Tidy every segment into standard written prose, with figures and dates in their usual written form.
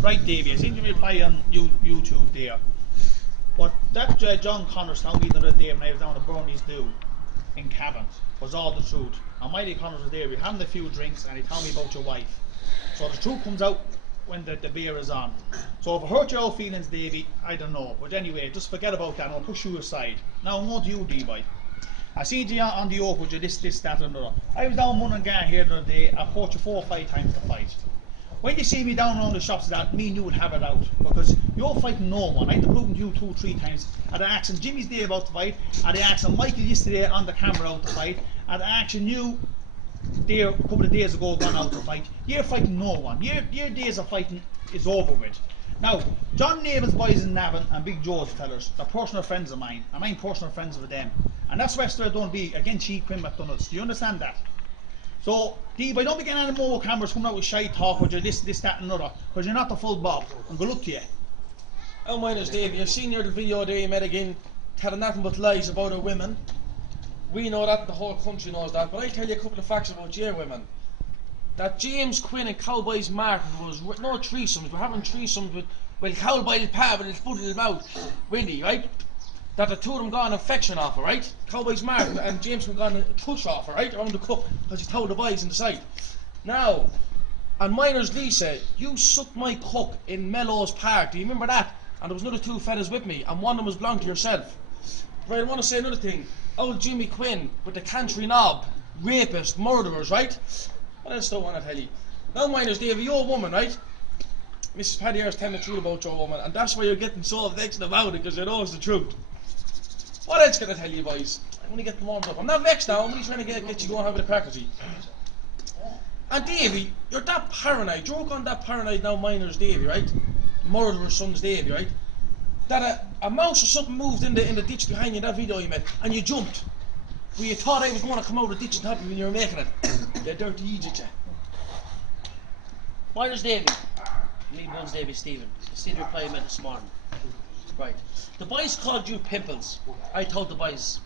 Right, Davey, I seen you reply on YouTube there. But that John Connors told me the other day when I was down at Bernie's Do in Cavan was all the truth. And Miley Connors was there, we were having a few drinks and he told me about your wife. So the truth comes out when the beer is on. So if it hurt your old feelings, Davey, I don't know. But anyway, just forget about that and I'll push you aside. Now I'm on to you, D-Boy. I seen you on the oak with you this, that and another. I was down Mullingar here the other day, I fought you 4 or 5 times to fight. When you see me down around the shops that, me and you would have it out. Because you're fighting no one. I had to prove to you 2 or 3 times. I'd asking Jimmy's day about to fight, I'd asking Michael yesterday on the camera out to fight, I'd asking you there a couple of days ago gone out to fight. You're fighting no one. Your days of fighting is over with. Now, John Navan's boys in Navan and Big Joe's fellas, they're personal friends of mine, and I'm personal friends with them. And that's where I don't be against She Quinn McDonald's. Do you understand that? So, D-Boy, don't be getting any more cameras coming out with shy talk with you, this, that and another, because you're not the full Bob, and good luck to you. Oh, minus Davey, I've seen the video there you made again, telling nothing but lies about our women. We know that, the whole country knows that, but I'll tell you a couple of facts about your women. That James Quinn and Cowboys Martin was no threesomes, we're having threesomes with, well, Cowboys Pa with his foot in his mouth, Windy, right? That the 2 of them got an infection off her, right? Cowboys Martin and James Quinn got a tush off her, right? Around the cup, because he told the boys in the side. Now, and Miners Lisa, you sucked my cock in Melrose Park, do you remember that? And there was another 2 fellas with me, and one of them was belonged to yourself. Right, I want to say another thing. Old Jimmy Quinn with the country knob, rapist, murderers, right? What else do I want to tell you? Now, Miners Davey, you're a woman, right? Mrs. Paddy Ayres telling the truth about your woman, and that's why you're getting so vexed about it, because you know it's the truth. What else can I tell you, boys? I'm going to get them warmed up. I'm not vexed now, I'm only trying to get you going and have a bit of practice. And Davey, you're that paranoid. You're on that paranoid now, Miners Davey, right? Murderer's son's Davey, right? That a mouse or something moved in the ditch behind you in that video you made, and you jumped. Well, you thought I was going to come out of the ditch and help you when you were making it. You dirty idiot, you. Miners Davey. Me, Buns Davey, Stephen. I see the reply you made this morning. Right. The boys called you pimples. I told the boys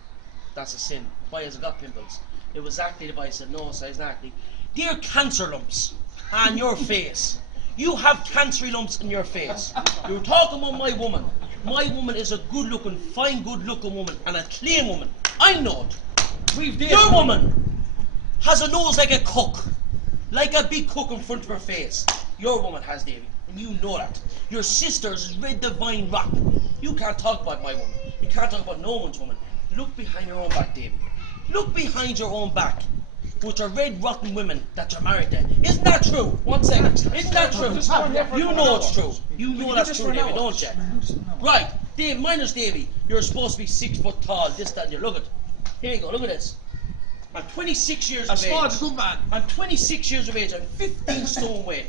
that's a sin. The boys have got pimples. It was exactly the boys said, no, it's exactly. Dear cancer lumps on your face. You have cancer lumps in your face. You're talking about my woman. My woman is a good looking, fine, good looking woman and a clean woman. I know it. Your woman has a nose like a cook. Like a big cook in front of her face. Your woman has, Davey. And you know that. Your sister's is red divine rock. You can't talk about my woman. You can't talk about no one's woman. Look behind your own back, Davey. Look behind your own back. Which are red rotten women that you're married to. Isn't that true? 1 second. Isn't that true? You know it's true. You know that's true, Davey, don't you? Right. Dave, Miners Davey, you're supposed to be 6 foot tall, this, that, and you look at. Here you go, look at this. I'm 26 years of age. Good man. I'm 26 years of age. I'm 15 stone weight.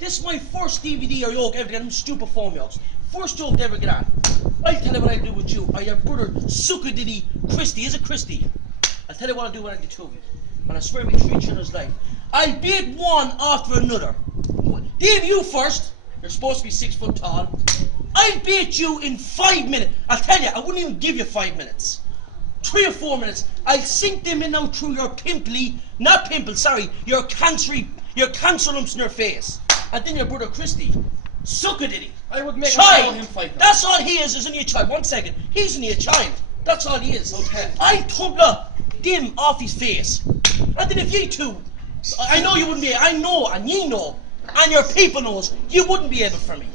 This is my first DVD or yoke ever get on stupid phone yokes. First joke to ever get on. I'll tell you what I do with you. Or your brother, Suckadiddy Christy. Is it Christy? I'll tell you what I do when I do 2 of you. And I swear me 3 children's life. I'll beat one after another. Dave, you first. You're supposed to be 6 foot tall. I'll beat you in 5 minutes. I'll tell you, I wouldn't even give you 5 minutes. 3 or 4 minutes. I'll sink them in now through your not pimple, sorry, your cancer lumps in your face. And then your brother Christy, Suckadiddy. I would make him fight now. That's all he is only a child. 1 second. He's only a child. That's all he is. Okay. I'll tumble dim off his face. And then if you two, I know you wouldn't be, I know, and you know, and your people knows, you wouldn't be able for me.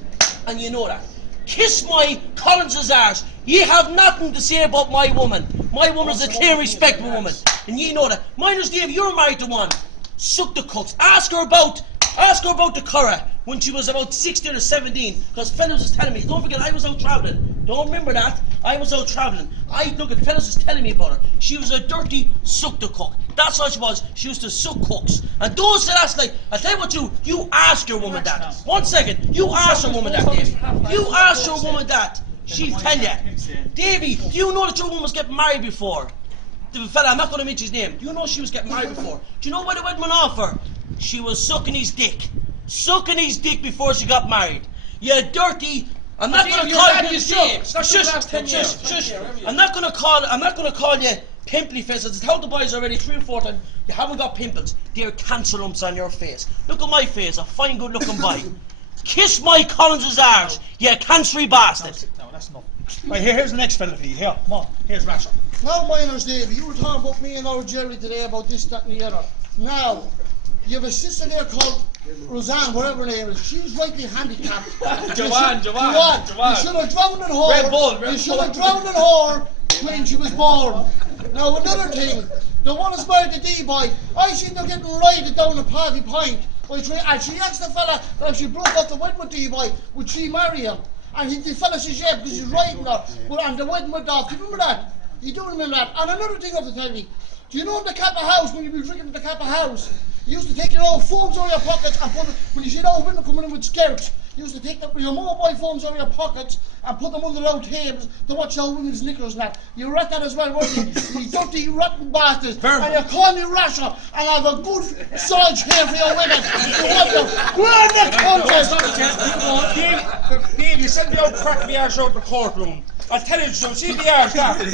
And you know that. Kiss my Collins's arse. You have nothing to say about my woman. My woman is a clear, respectable woman. And you know that. Miners Dave, you're married to one. Suck the cooks. Ask her about the Curra when she was about 16 or 17. Because fellas was telling me, don't forget I was out travelling. Don't remember that. I was out travelling. Look at fellas was telling me about her. She was a dirty suck the cook. That's all she was. She used to suck cooks. And those that ask, like, I'll tell you what you ask your woman that. 1 second. You ask your woman that, Davey. You ask your woman that. She'll tell you. Davey, do you know that your woman was getting married before? The fella, I'm not going to mention his name. Do you know she was getting married before? Do you know why the wedding went off her? She was sucking his dick. Sucking his dick before she got married. You dirty. I'm not going to call you. Shush. I'm not going to call you pimply faces. I told the boys already 3 or 4 times. You haven't got pimples. They're cancer lumps on your face. Look at my face, a fine, good-looking boy. Kiss my Collins's arse, you cancery bastard. No, that's enough. Right, here's the next fella for you. Here, come on. Here's Rasher. Now, miners, Dave, you were talking about me and our Jerry today about this, that, and the other. Now, you have a sister there called Roseanne, whatever her name is. She's rightly handicapped. Joanne. You should have drowned in her. Red Bull. You should have drowned in her when she was born. Now, another thing. The one is married to D-Boy. I seen them getting rided down a Paddy Point. And she asked the fella that if she broke up the wedding with D-Boy, would she marry him? And the fella says yeah, because he's riding her. And the wedding went off. Do you remember that? You do remember that? And another thing I have to tell you. Do you know in the Kappa house, when you be drinking in the Kappa house, you used to take your old phones out of your pockets and put them, when you see the old window coming in with scouts, you used to take your mobile phones out of your pockets and put them under the old tables to watch old women's knickers and that. You were at that as well, weren't you? You dirty, rotten bastards. And you call me Rasher and I have a good massage here for your women. Go on the contest. Dave, you sent me out cracking the arse out the courtroom. I'll tell you, so see the arse that. You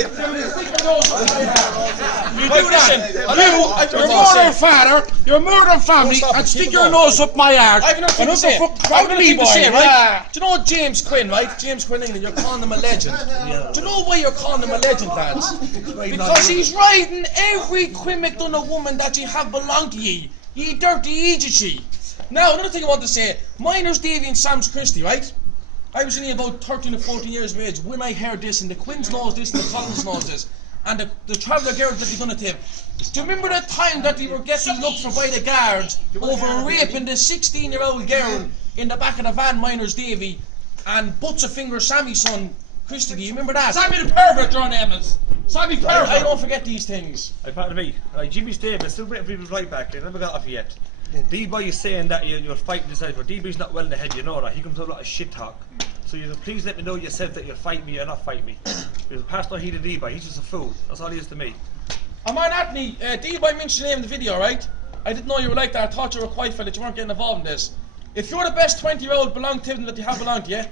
do listen. You're more than father, you're more than family, and stick your nose up my arse. I've nothing to say. I've nothing to say, right? Do you know James Quinn, right? James Quinn England, you're calling him a legend. Do you know why you're calling him a legend, lads? Because he's riding every Quinn McDonough woman that you have belonged to ye. Ye dirty eejitchy. Now, another thing I want to say, miners Davy and Sam's Christie, right? I was only about 13 or 14 years of age when I heard this, and the Quinns knows this, and the Collins knows this, and the traveller girls that they're going to take. Do you remember the time that they were getting looked for by the guards over raping the 16-year-old girl in the back of the van, miners Davy, and butts a finger Sammy's son, Christy? Do you remember that? Sammy the pervert, John Emmons. Sammy pervert. I don't forget these things. Pardon me. Jimmy's David, still waiting for people's right back. I never got off yet. D-Boy is saying that you're fighting this out, but D-Boy's not well in the head, you know that. He comes with a lot of shit talk. So you please let me know yourself that you'll fight me or not fight me. Because past no heat of D-Boy, he's just a fool. That's all he is to me. Am I not me? D-Boy mentioned your name in the video, right? I didn't know you were like that. I thought you were quiet fella, that you weren't getting involved in this. If you're the best 20-year-old belong to him that you have belonged to you,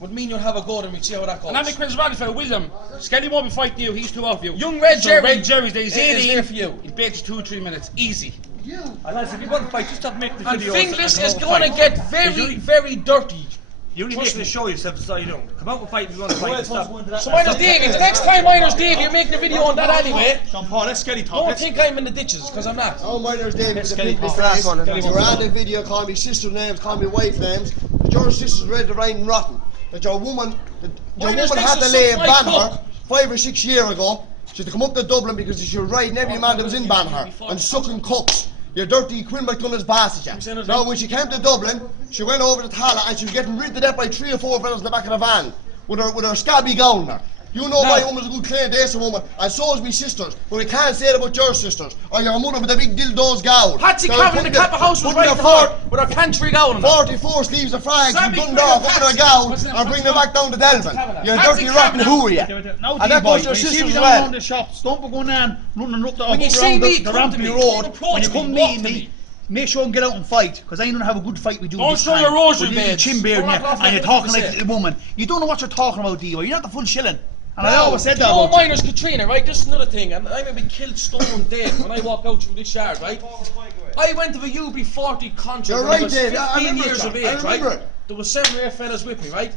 would mean you'll have a go and we'd see how that goes. And I'm a Queen's Rally fella, William. Skelly won't be fighting you, he's too old for you. Young Red So Jerry, Red Jerry's there, he's is 18. there for you. He'll beat you 2 or 3 minutes, easy. And lads, if you want to fight, just stop making the And videos. Fingless is going to get very, very dirty. You're only making a show yourself, so you don't. Come out and fight if you want to fight. And stop. So Miners Davy, the next time Miners Davy, you're making a video on that anyway. Jean Paul, let's get it talk. Don't think I'm in the ditches, because I'm not. Oh, miners, Dave, with the Skelly pink Paul. face. You're on the video, call me sister names, call me wife names. That your sister's ready to ride and rotten. That your woman had to lay a Banner 5 or 6 years ago. She had to come up to Dublin because she was riding every man that was in Banner and sucking cocks. You dirty Quinn McDonough's bastard, yeah. Now, when she came to Dublin, she went over to Tala and she was getting rid of that by 3 or 4 fellas in the back of the van with her scabby gown there. You know my woman's a good clean decent woman, and so is my sisters, but we can't say it about your sisters, or your mother with a big dildo's gown. Patsy Cavan in the Kappa house was right with her country gown. 44 sleeves of frags from Dundalk up in her gown and bring them back down to Delvin. You dirty rotten who are you? Now, And that D-Boy, goes to your when you see sisters me as down well. around the shops, don't be going down running up When you see around me, the come to Rampy me. Road. Don't approach When you me, come walk meet to me, me. make sure and get out and fight, because I don't have a good fight with you. Don't this show time. your rosary With little beads. chin beard Don't and, laugh and you're like talking what you like say. a woman. You don't know what you're talking about, D-Boy. You're not the full shilling. And I always said You that know about you. Miners Katrina, right? This is another thing, and I may be killed stone dead when I walk out through this yard, right? I went to the UB40 concert You're when I right, was Dave. 15 I remember years it, of I age, remember right? it. There was 7 or 8 fellas with me, right?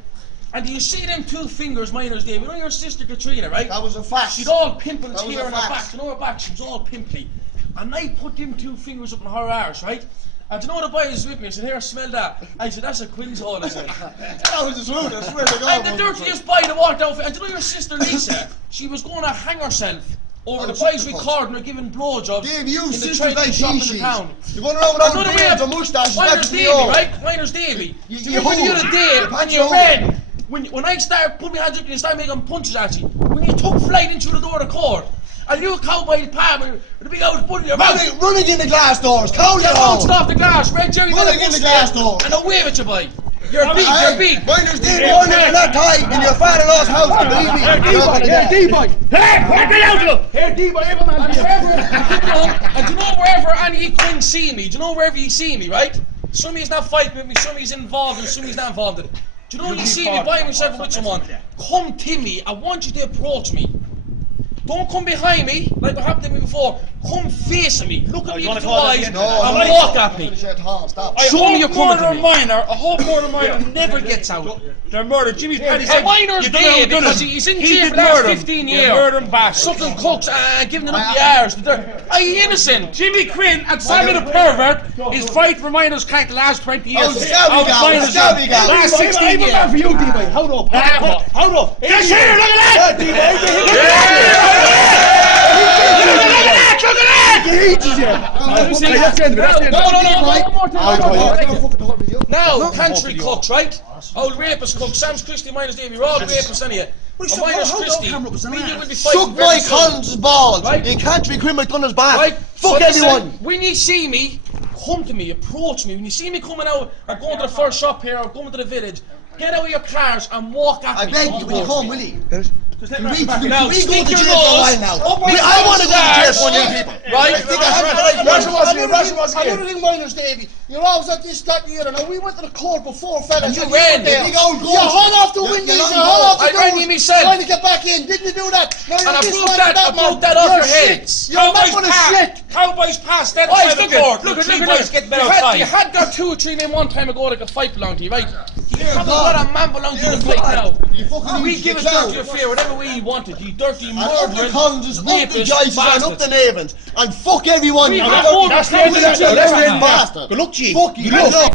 And do you see them 2 fingers, Miners Dave? You know your sister Katrina, right? That was a fact. She'd all pimples That was here a on her fact. back. You know her back, she was all pimply. And I put them 2 fingers up in her arse, right? And do you know the boy was with me? I said, here, smell that. I said, that's a Queen's hole, I said. That was the truth, I swear to God. And the dirtiest boy that walked out. And do you know your sister Lisa? She was going to hang herself over the boys recording her giving blowjobs Dave, you in the sisters Chinese like shop in the she-she's. town. You're going around without Another beards way- or moustaches, Miners that's Davy, me all. right? Miners Davy. You Remember the hold. other day You when punch you your ran, when I started putting my hands up and you started making punches at you, when you took flight into the door of the court, and you cowboy palm with a big old butt in your mouth. Running in the glass doors, cow You're your bouncing own. off the glass, Red Jerry. Running in the glass door. And I'll wave at you, boy. You're big, you're big. Miners did warn you, you're not tight in your father-in-law's house, believe me. D-Boy! Hey, what the hell do? Here, D-Boy, everyone. And do you know wherever any Quinn see me, do you know wherever he see me, right? Some of he's not fighting with me, some of he's involved and some of he's not involved in it. Do you know when you see me by myself with someone, come to me, I want you to approach me. Don't come behind me like what happened to me before. Come facing me. Look at me you in wanna the call it eyes again? and walk at me. Show me you're coming to me. I hope murder minor never gets out. They're murdered. Jimmy's Paddy said, A minor's you don't know dead who done because it. he's in He jail did for the last murder him. 15 You years. murder him back. Sucking cooks and giving them up the hours. Are you innocent? Jimmy Quinn and Sammy the pervert is fight for minors can't the last 20 years. Last 16 years. for you, D-Boy. Hold up. Hold up. Yes, here, look at that! Now, country cooks, right? Old rapist cooks, Sam's Christie, minus Davey, we're all rapists anyhow. A minus Christie, we will be fighting Suck very my soon. Collins' balls. Right. You can't be Quinn McDonough's back. Right? Fuck So listen, everyone. when you see me, come to me, approach me. When you see me coming out, or going to the first shop here, or going to the village, get out of your cars and walk at I me. beg you, will you come, will you? We go to Now, stick jail your for a while nose now. up my I want to go to jail for stars, you people. Right? Another thing, Miners, Davey, you're always at this, that, and the other. Now, we went to the court before, fellas. You and ran. were there. Big old You hauled off the windows, you hauled off I the ran doors, you myself. trying to get back in. Didn't you do that? No, And I you're broke this that, man, I broke man. that off You're your head. shit. You're not gonna shit. Cowboys passed that Boys, side of look the court. at, look at, Three look boys at getting you. outside. You had got 2 or 3 men one time ago that could fight belong to you, right? You haven't got a man belong to you to fight now. You fucking We need give to us get dirty out. affair, whatever way you wanted, you dirty And up the murdering, Collins, up the rapist, Joyces, and up the bastards. Navens, and fuck everyone. We You have dirty all the bastard. problems. That's the end That's bastard. Good luck, G. Fuck you.